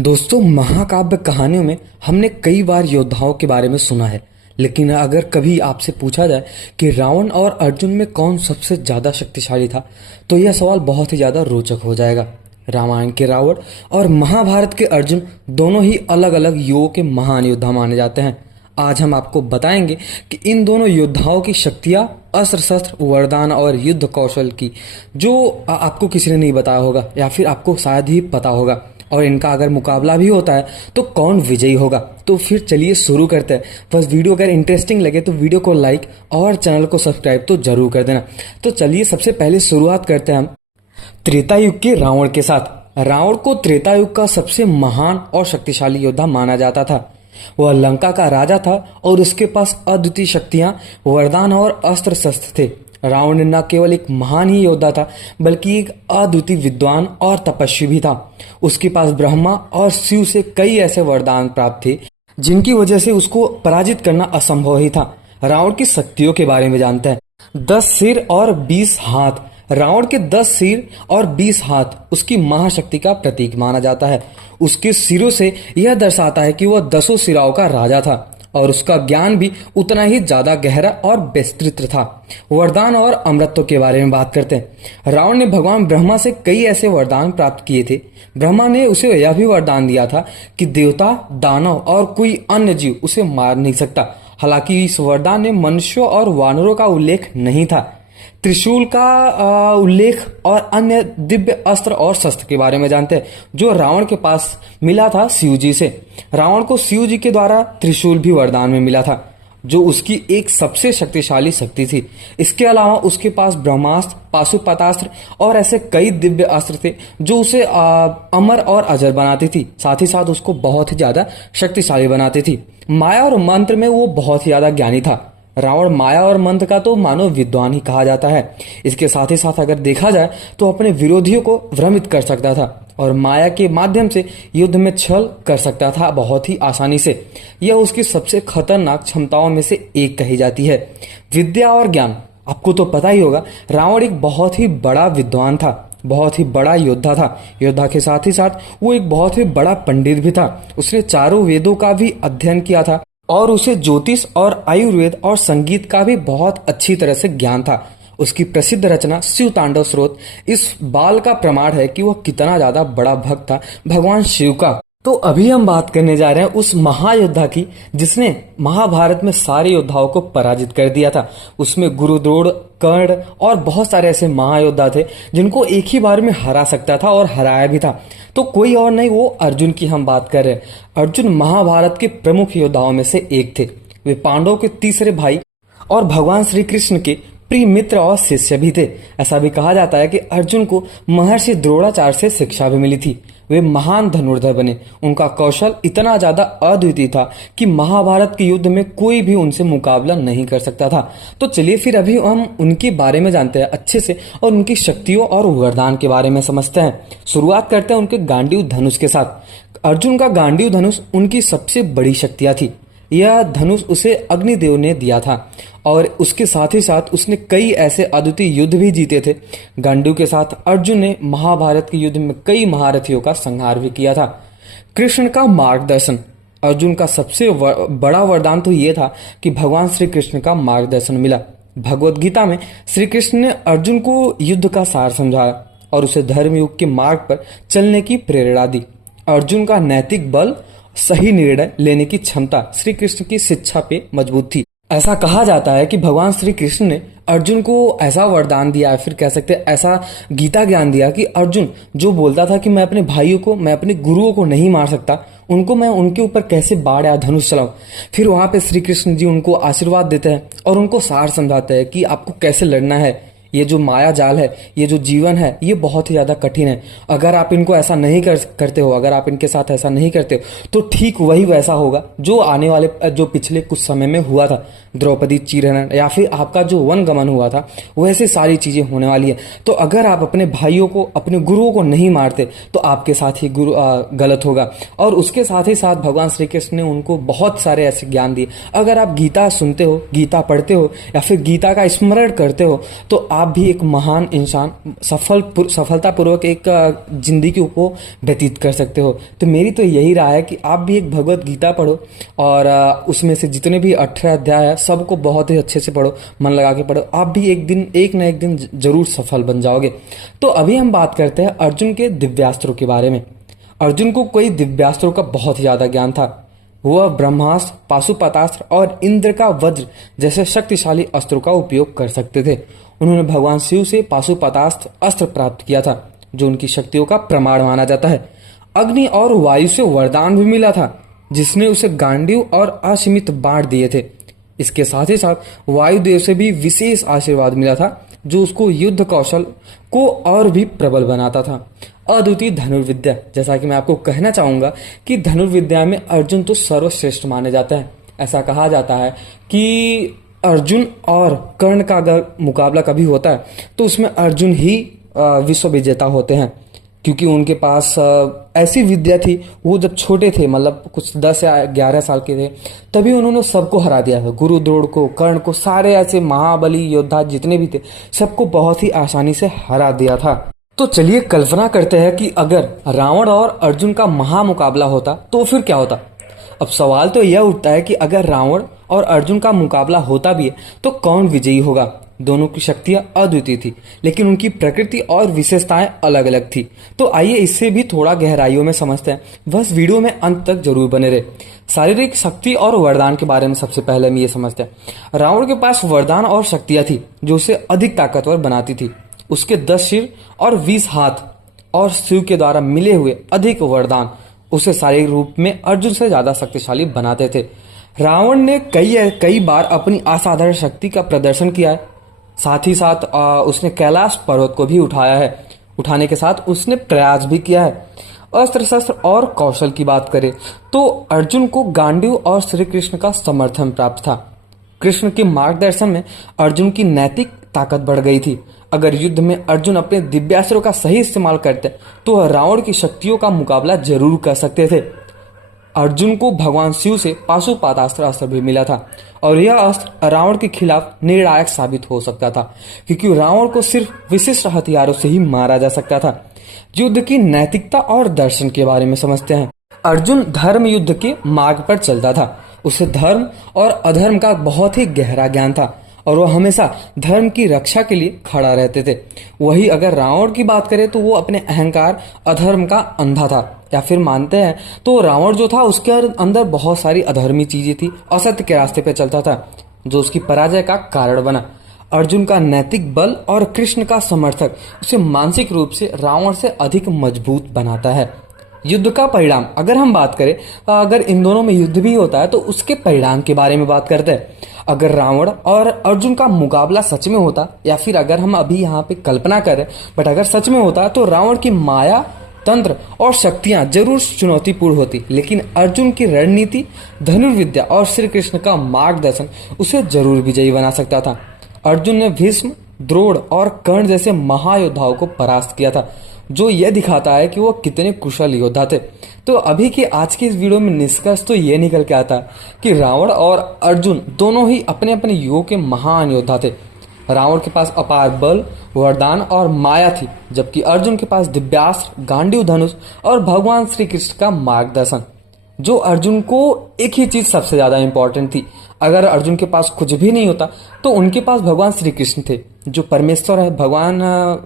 दोस्तों, महाकाव्य कहानियों में हमने कई बार योद्धाओं के बारे में सुना है। लेकिन अगर कभी आपसे पूछा जाए कि रावण और अर्जुन में कौन सबसे ज़्यादा शक्तिशाली था, तो यह सवाल बहुत ही ज़्यादा रोचक हो जाएगा। रामायण के रावण और महाभारत के अर्जुन दोनों ही अलग अलग युगों के महान योद्धा माने जाते हैं। आज हम आपको बताएंगे कि इन दोनों योद्धाओं की शक्तियाँ, अस्त्र शस्त्र, वरदान और युद्ध कौशल की जो आपको किसी ने नहीं बताया होगा या फिर आपको शायद ही पता होगा, और इनका अगर मुकाबला भी होता है तो कौन विजयी होगा। तो फिर चलिए शुरू करते हैं। बस वीडियो अगर इंटरेस्टिंग लगे तो वीडियो को लाइक और चैनल को सब्सक्राइब तो जरूर कर देना। तो चलिए सबसे पहले शुरुआत करते हैं हम त्रेता युग के रावण के साथ। रावण को त्रेता युग का सबसे महान और शक्तिशाली योद्धा माना जाता था। वह लंका का राजा था और उसके पास अद्वितीय शक्तियां, वरदान और अस्त्र शस्त्र थे। रावण न केवल एक महान ही योद्धा था, बल्कि एक अद्वितीय विद्वान और तपस्वी भी था। उसके पास ब्रह्मा और शिव से कई ऐसे वरदान प्राप्त थे जिनकी वजह से उसको पराजित करना असंभव ही था। रावण की शक्तियों के बारे में जानते हैं। 10 सिर और 20 हाथ। रावण के 10 सिर और 20 हाथ उसकी महाशक्ति का प्रतीक माना जाता है। उसके सिरों से यह दर्शाता है कि वह 10 सिराओं का राजा था और उसका ज्ञान भी उतना ही ज्यादा गहरा और विस्तृत था। वरदान और अमृतत्व के बारे में बात करते हैं। रावण ने भगवान ब्रह्मा से कई ऐसे वरदान प्राप्त किए थे। ब्रह्मा ने उसे यह भी वरदान दिया था कि देवता, दानव और कोई अन्य जीव उसे मार नहीं सकता। हालांकि इस वरदान में मनुष्यों और वानरों का उल्लेख नहीं था। त्रिशूल का उल्लेख और अन्य दिव्य अस्त्र और शस्त्र के बारे में जानते हैं जो रावण के पास मिला था शिव जी से। रावण को शिव जी के द्वारा त्रिशूल भी वरदान में मिला था, जो उसकी एक सबसे शक्तिशाली शक्ति थी। इसके अलावा उसके पास ब्रह्मास्त्र, पाशुपतास्त्र और ऐसे कई दिव्य अस्त्र थे जो उसे अमर और अजर बनाती थी, साथ ही साथ उसको बहुत ही ज्यादा शक्तिशाली बनाती थी। माया और मंत्र में वो बहुत ही ज्यादा ज्ञानी था। रावण माया और मंत्र का तो मानो विद्वान ही कहा जाता है। इसके साथ ही साथ अगर देखा जाए तो अपने विरोधियों को भ्रमित कर सकता था और माया के माध्यम से युद्ध में छल कर सकता था बहुत ही आसानी से। यह उसकी सबसे खतरनाक क्षमताओं में से एक कही जाती है। विद्या और ज्ञान, आपको तो पता ही होगा, रावण एक बहुत ही बड़ा विद्वान था, बहुत ही बड़ा योद्धा था। योद्धा के साथ ही साथ वो एक बहुत ही बड़ा पंडित भी था। उसने चारों वेदों का भी अध्ययन किया था और उसे ज्योतिष और आयुर्वेद और संगीत का भी बहुत अच्छी तरह से ज्ञान था। उसकी प्रसिद्ध रचना शिव तांडव स्रोत इस बाल का प्रमाण है कि वह कितना ज्यादा बड़ा भक्त था भगवान शिव का। तो अभी हम बात करने जा रहे हैं उस महायोद्धा की जिसने महाभारत में सारे योद्धाओं को पराजित कर दिया था। उसमें गुरुद्रोण, कर्ण और बहुत सारे ऐसे महायोद्धा थे जिनको एक ही बार में हरा सकता था और हराया भी था। तो कोई और नहीं, वो अर्जुन की हम बात कर रहे हैं। अर्जुन महाभारत के प्रमुख योद्धाओं में से एक थे। वे पांडवों के तीसरे भाई और भगवान श्री कृष्ण के प्रिय मित्र और शिष्य भी थे। ऐसा भी कहा जाता है कि अर्जुन को महर्षि द्रोणाचार्य से शिक्षा भी मिली थी। वे महान धनुर्धर बने। उनका कौशल इतना ज्यादा अद्वितीय था कि महाभारत के युद्ध में कोई भी उनसे मुकाबला नहीं कर सकता था। तो चलिए फिर अभी हम उनके बारे में जानते हैं अच्छे से और उनकी शक्तियों और वरदान के बारे में समझते हैं। शुरुआत करते हैं उनके गांडीव धनुष के साथ। अर्जुन का गांडीव धनुष उनकी सबसे बड़ी शक्तियां थी। यह धनुष उसे अग्निदेव ने दिया था और उसके साथ ही साथ उसने कई ऐसे अद्वितीय युद्ध भी जीते थे। गांडीव के साथ अर्जुन ने महाभारत के युद्ध में कई महारथियों का संहार भी किया था। कृष्ण का मार्गदर्शन। अर्जुन का सबसे बड़ा वरदान तो ये था कि भगवान श्री कृष्ण का मार्गदर्शन मिला। भगवत गीता में श्री कृष्ण ने अर्जुन को युद्ध का सार समझाया और उसे धर्मयुग के मार्ग पर चलने की प्रेरणा दी। अर्जुन का नैतिक बल, सही निर्णय लेने की क्षमता श्री कृष्ण की शिक्षा पे मजबूत थी। ऐसा कहा जाता है कि भगवान श्री कृष्ण ने अर्जुन को ऐसा वरदान दिया, फिर कह सकते हैं ऐसा गीता ज्ञान दिया कि अर्जुन जो बोलता था कि मैं अपने भाइयों को, मैं अपने गुरुओं को नहीं मार सकता, उनको मैं उनके ऊपर कैसे बाण या धनुष चलाऊं। फिर वहां पे श्री कृष्ण जी उनको आशीर्वाद देते हैं और उनको सार समझाते हैं कि आपको कैसे लड़ना है। ये जो माया जाल है, ये जो जीवन है, ये बहुत ही ज्यादा कठिन है। अगर आप इनको ऐसा नहीं करते हो, अगर आप इनके साथ ऐसा नहीं करते हो, तो ठीक वही वैसा होगा जो आने वाले, जो पिछले कुछ समय में हुआ था। द्रौपदी चीरहरण या फिर आपका जो वन गमन हुआ था, वैसे सारी चीजें होने वाली है। तो अगर आप अपने भाइयों को, अपने गुरुओं को नहीं मारते तो आपके साथ ही गलत होगा। और उसके साथ ही साथ भगवान श्री कृष्ण ने उनको बहुत सारे ऐसे ज्ञान दिए। अगर आप गीता सुनते हो, गीता पढ़ते हो या फिर गीता का स्मरण करते हो, तो आप भी एक महान इंसान सफलतापूर्वक एक जिंदगी को व्यतीत कर सकते हो। तो मेरी तो यही राय है कि आप भी एक भगवत गीता पढ़ो और उसमें से जितने भी 18 अध्याय है सबको बहुत ही अच्छे से पढ़ो, मन लगा के पढ़ो। आप भी एक दिन, एक ना एक दिन जरूर सफल बन जाओगे। तो अभी हम बात करते हैं अर्जुन के दिव्यास्त्रों के बारे में। अर्जुन को कई दिव्यास्त्रों का बहुत ही ज्यादा ज्ञान था। वह ब्रह्मास्त्र, पाशुपतास्त्र और इंद्र का वज्र जैसे शक्तिशाली अस्त्रों का उपयोग कर सकते थे। उन्होंने भगवान शिव से पाशुपतास्त्र अस्त्र प्राप्त किया था, जो उनकी शक्तियों का प्रमाण माना जाता है। अग्नि और वायु से वरदान भी मिला था, जिसने उसे गांडीव और असीमित बाण दिए थे। इसके साथ ही साथ वायुदेव से भी विशेष आशीर्वाद मिला था, जो उसको युद्ध कौशल को और भी प्रबल बनाता था। अद्वितीय धनुर्विद्या, जैसा कि मैं आपको कहना चाहूंगा कि धनुर्विद्या में अर्जुन तो सर्वश्रेष्ठ माने जाते हैं। ऐसा कहा जाता है कि अर्जुन और कर्ण का अगर मुकाबला कभी होता है तो उसमें अर्जुन ही विश्व विजेता होते हैं, क्योंकि उनके पास ऐसी विद्या थी। वो जब छोटे थे, मतलब कुछ 10 या 11 साल के थे, तभी उन्होंने सबको हरा दिया था। गुरु द्रोण को, कर्ण को, सारे ऐसे महाबली योद्धा जितने भी थे, सबको बहुत ही आसानी से हरा दिया था। तो चलिए कल्पना करते हैं कि अगर रावण और अर्जुन का महामुकाबला होता तो फिर क्या होता। अब सवाल तो यह उठता है कि अगर रावण और अर्जुन का मुकाबला होता भी है तो कौन विजयी होगा। दोनों की शक्तियां अद्वितीय थी, लेकिन उनकी प्रकृति और विशेषताएं अलग अलग थी। तो आइए इससे भी थोड़ा गहराइयों में समझते हैं। बस वीडियो में अंत तक जरूर बने रहे। शारीरिक शक्ति और वरदान के बारे में सबसे पहले हम ये समझते हैं। रावण के पास वरदान और शक्तियां थी जो उसे अधिक ताकतवर बनाती थी। उसके 10 सिर और 20 हाथ और शिव के द्वारा मिले हुए अधिक वरदान उसे शारीरिक रूप में अर्जुन से ज्यादा शक्तिशाली बनाते थे। रावण ने कई बार अपनी असाधारण शक्ति का प्रदर्शन किया है। साथ ही साथ उसने कैलाश पर्वत को भी उठाया है। उठाने के साथ उसने प्रयास भी किया है। अस्त्र शस्त्र और कौशल की बात करें तो अर्जुन को गांडीव और श्री कृष्ण का समर्थन प्राप्त था। कृष्ण के मार्गदर्शन में अर्जुन की नैतिक ताकत बढ़ गई थी। अगर युद्ध में अर्जुन अपने दिव्यास्त्रों का सही इस्तेमाल करते तो वह रावण की शक्तियों का मुकाबला जरूर कर सकते थे। अर्जुन को भगवान शिव से पाशुपतास्त्र अस्त्र भी मिला था और यह अस्त्र रावण के खिलाफ निर्णायक साबित हो सकता था, क्योंकि रावण को सिर्फ विशिष्ट हथियारों से ही मारा जा सकता था। युद्ध की नैतिकता और दर्शन के बारे में समझते हैं। अर्जुन धर्म युद्ध के मार्ग पर चलता था। उसे धर्म और अधर्म का बहुत ही गहरा ज्ञान था और वह हमेशा धर्म की रक्षा के लिए खड़ा रहते थे। वही अगर रावण की बात करें तो वो अपने अहंकार, अधर्म का अंधा था, या फिर मानते हैं तो रावण जो था उसके अंदर बहुत सारी अधर्मी चीजें थी, असत्य के रास्ते पे चलता था, जो उसकी पराजय का कारण बना। अर्जुन का नैतिक बल और कृष्ण का समर्थक उसे मानसिक रूप से रावण से अधिक मजबूत बनाता है। युद्ध का परिणाम अगर हम बात करें, अगर इन दोनों में युद्ध भी होता है तो उसके परिणाम के बारे में बात करते हैं। अगर रावण और अर्जुन का मुकाबला सच में होता, या फिर अगर हम अभी यहाँ पे कल्पना करें, बट अगर सच में होता तो रावण की माया, तंत्र और शक्तियां जरूर चुनौतीपूर्ण होती, लेकिन अर्जुन की रणनीति, धनुर्विद्या और श्री कृष्ण का मार्गदर्शन उसे जरूर विजयी बना सकता था। अर्जुन ने भीष्म, द्रोण और कर्ण जैसे महायोद्धाओं को परास्त किया था, जो यह दिखाता है कि वो कितने कुशल योद्धा थे। तो अभी के आज की इस वीडियो में निष्कर्ष तो ये निकल के आता कि रावण और अर्जुन दोनों ही अपने अपने युगों के महान योद्धा थे। रावण के पास अपार बल, वरदान और माया थी, जबकि अर्जुन के पास दिव्यास्त्र, गांडीव धनुष और भगवान श्री कृष्ण का मार्गदर्शन। जो अर्जुन को एक ही चीज सबसे ज्यादा इंपॉर्टेंट थी। अगर अर्जुन के पास कुछ भी नहीं होता तो उनके पास भगवान श्री कृष्ण थे, जो परमेश्वर है। भगवान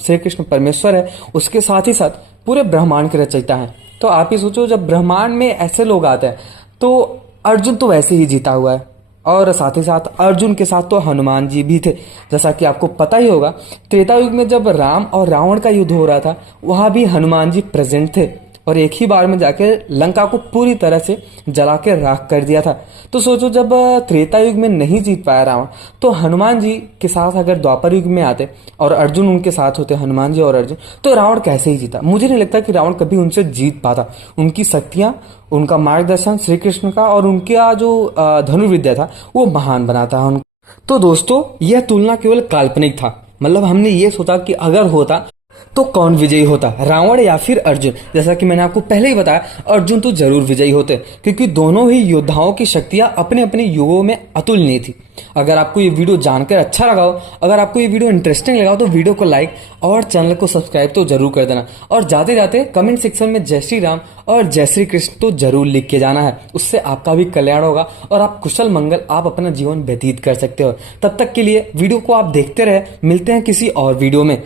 श्री कृष्ण परमेश्वर है, उसके साथ ही साथ पूरे ब्रह्मांड के रचयिता है। तो आप ही सोचो, जब ब्रह्मांड में ऐसे लोग आते हैं तो अर्जुन तो वैसे ही जीता हुआ है, और साथ ही साथ अर्जुन के साथ तो हनुमान जी भी थे। जैसा कि आपको पता ही होगा, त्रेता युग में जब राम और रावण का युद्ध हो रहा था, वहां भी हनुमान जी प्रेजेंट थे और एक ही बार में जाके लंका को पूरी तरह से जला के राख कर दिया था। तो सोचो, जब त्रेता युग में नहीं जीत पाया रावण, तो हनुमान जी के साथ अगर द्वापर युग में आते और अर्जुन उनके साथ होते, हनुमान जी और अर्जुन, तो रावण कैसे ही जीता। मुझे नहीं लगता कि रावण कभी उनसे जीत पाता। उनकी शक्तियां, उनका मार्गदर्शन श्री कृष्ण का और उनका जो धनुर्विद्या था वो महान बनाता है। तो दोस्तों, यह तुलना केवल काल्पनिक था। मतलब हमने ये सोचा कि अगर होता तो कौन विजयी होता, रावण या फिर अर्जुन? जैसा कि मैंने आपको पहले ही बताया, अर्जुन तो जरूर विजयी होते, क्योंकि दोनों ही योद्धाओं की शक्तियां अपने अपने युगों में अतुलनीय थी। अगर आपको ये वीडियो जानकर अच्छा लगा हो, अगर आपको ये वीडियो इंटरेस्टिंग लगा हो, तो वीडियो को लाइक और चैनल को सब्सक्राइब तो जरूर कर देना। और जाते जाते कमेंट सेक्शन में जय श्री राम और जय श्री कृष्ण तो जरूर लिख के जाना है। उससे आपका भी कल्याण होगा और आप कुशल मंगल आप अपना जीवन व्यतीत कर सकते हो। तब तक के लिए वीडियो को आप देखते रहे, मिलते हैं किसी और वीडियो में।